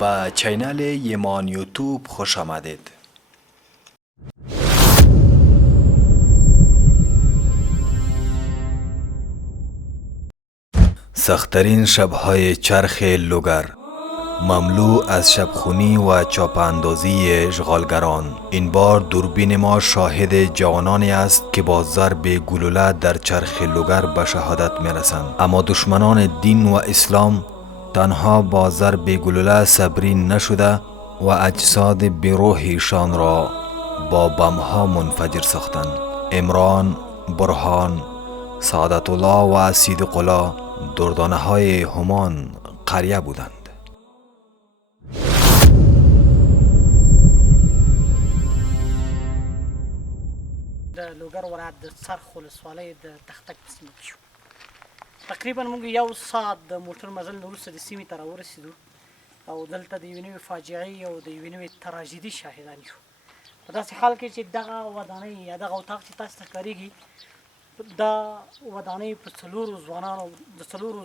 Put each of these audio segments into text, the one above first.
به چینل یمان یوتیوب خوش آمدید. سخت‌ترین شب‌های چرخ لوگر، مملو از شبخونی و چاپاندازی اشغالگران. این بار دوربین ما شاهد جوانانی است که با ضرب گلوله در چرخ لوگر به شهادت میرسند، اما دشمنان دین و اسلام تنها با ضرب گلوله صبری نشده و اجساد بیروحشان را با بم‌ها منفجر ساختند. عمران، برهان، سعادت الله و صدیق الله دردانه های همان قریه بودند. د لوګر ولایت د څرخ ولسوالۍ د تختک په سیمه کې شو. تقریبا موږ یو ساعت د موټر مزل نه وروسته د سیمې ته راورسېدو او دلته د یوې نوې فاجعې او د یوې نوې تراژیدي شاهدان یو. په داسې حال کې چې دغه ودانۍ یا دغه اتاق چې تاسو ته ښکارېږي، دا ودانۍ په څلورو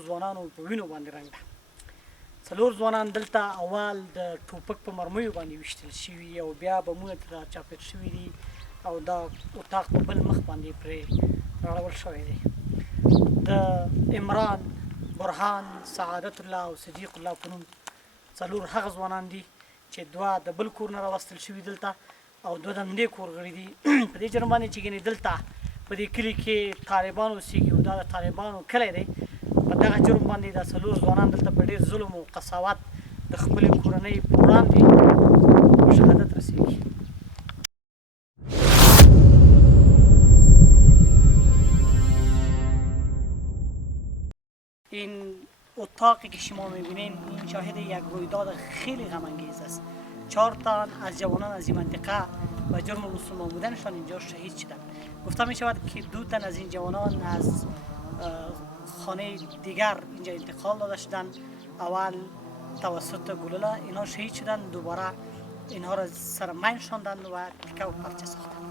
ځوانانو په وینو باندې رنګ ده. څلور ځوانان دلته اول د ټوپک په مرمیو باندې ویشتل شوي او بیا بمونه ته چاپېر شوي دي او دا اتاق په بل مخ باندې پرې راړول شوی دی. د عمران، برهان، سعادت الله او صدیق الله په نوم څلور هغه ځوانان دي چې دوه د بل کور نه راوستل شوي دلته او دوه د همدې کور غړي دي. په دې جرم باندې چې ګنې دلته په دې کلي کې طالبان اوسېږي او دا د طالبانو کلی دی. په دغه جرم باندې دا څلور ځوانان دلته په ډېر ظلم او قساوت د خپلې کورنۍ په وړاندې په شهادت رسېږي. این اتاقی که شما میبینین این شاهد یک رویداد خیلی غم‌انگیز است. 4 تن از جوانان از این منطقه و جرم مسلمان بودنشان اینجا شهید شدند. گفته می شود که 2 تن از این جوانان از خانه دیگر اینجا انتقال داده شدند. اول توسط گلوله اینها شهید شدند، دوباره اینها را سر مین شاندند و تکه و پرچه ساختند.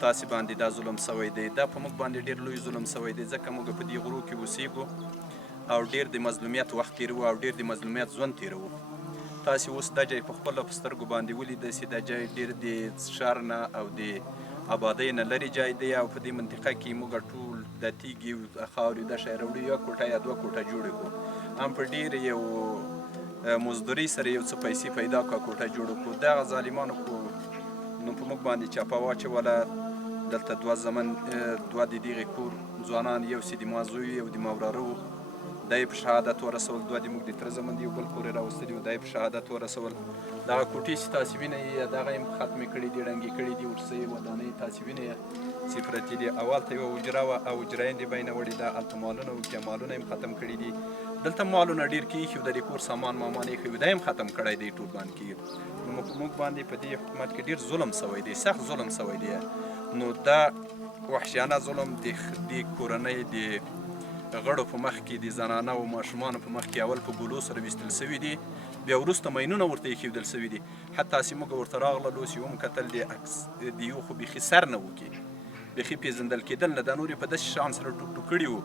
تاسې باندې دا ظلم سوی دی، دا په موږ باندې ډېر لوی ظلم سوی دی، ځکه موږ په دې غرو کې اوسېږو او ډېر د مظلومیت وخت تېروو او ډېر د مظلومیت ژوند تېروو. تاسې اوس دا ځای په خپله په سترګو باندې ولیده چې دا ځای ډېر د ښار نه او د آبادۍ نه لرې ځای دی او په دې منطقه کې موږ ټول د تیږې خاورې د شی راوړي، یوه کوټه یا 2 کوټه جوړې کړو، هم په ډېر یو مزدورۍ سره یو څه پیسې پیدا کړه کوټه جوړه کړو. دغه ظالمانو نو په موږ باندې چاپه واچوله. دلته 2 د دغې کور ځوانان، یو چې د ما زوی یو د ما وراره و، دا یې په شهادت ورسول. 2 د موږ د تره زمن یو بل کور یې راوستلي و، دا یې په شهادت ورسول. دغه کوټې چې تاسې وینئ دغه یې ختمې کړي دي، ړنګې کړي دي، ورسې ودانۍ تاسې وینئ چې پرتې دي. اول ته یوه حجره وه او حجره یې د بینه وړې ده، هلته مالونه و چې مالونه یې ختم کړي دي. دلته مالونه ډېر کې ایښي و، د دې کور سامان مامان ایښی و، دا یې ختم کړی دی ټول باندې کېږي. نو موږ باندې په دې حکومت کې ډېر ظلم سوی دی، سخت ظلم سوی دی. نو دا وحشیانه ظلم د کورنۍ د غړو په مخ کې، د زنانه او ماشومانو په مخ کې اول په ګولو سره ویستل سوي دي، بیا وروسته مینونه ورته ایښودل سوي دي. حتی چې موږ ورته راغللو چې ومکتل د یو خو بیخي سر نه وکړي، بیخي پېژندل کېدل نه، دا نور یې په داسې شان سره ټوک ټوک کړي وو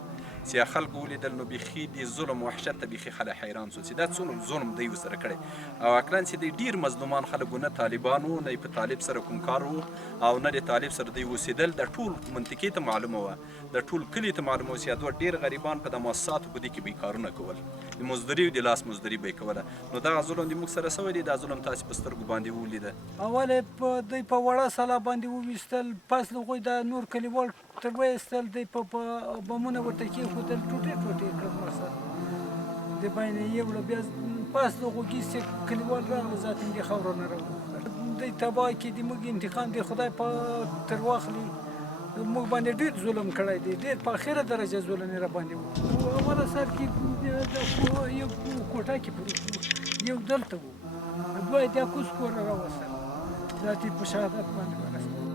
چې خلکو ولیدل نو بیخي د ظلم وحشت ته بیخي خلک حیران سو چې دا څومره ظلم دی ورسره کړی. او اکلن چې د ډېر مظلومان خلک نه طالبان وو، نه یې په طالب سره کوم کار وو او نه د طالب سره دوی اوسېدل. د ټول منطقې ته معلومه وه، د ټول کلي ته معلومه وه چې دوه ډېر غریبان په د مؤسساتو په دې کې به کارونه کول، د مزدوري او د لاس مزدوري به یې کوله. نو دغه ظلم د موږ سره سوی دی، دا ظلم تاسې په سترګو باندې ولیده. اول یې دوی په وړه سلا باندې وویستل، پس له هغوی د نور کلیوال تر وایستل، دوی په بمونه ورته کېښودل، ټوټې ټوټې یې کړل مقصد د بینه یې وړه. بیا پس له هغوی چې کلیوال راغله ذاتاً د خاورو نه راوړل، دوی تباه کړي دي. موږ انتقام د خدای په تر واخلي، موږ باندې ډېر ظلم کړی دی، ډېر په اخره درجه ظلم یې راباندې و. اوله سر کې یو کوټه کې پروت و، یو دلته و، 2 یې د کوز کور راوستل، دا ته په شهادت باندې ورسېدل.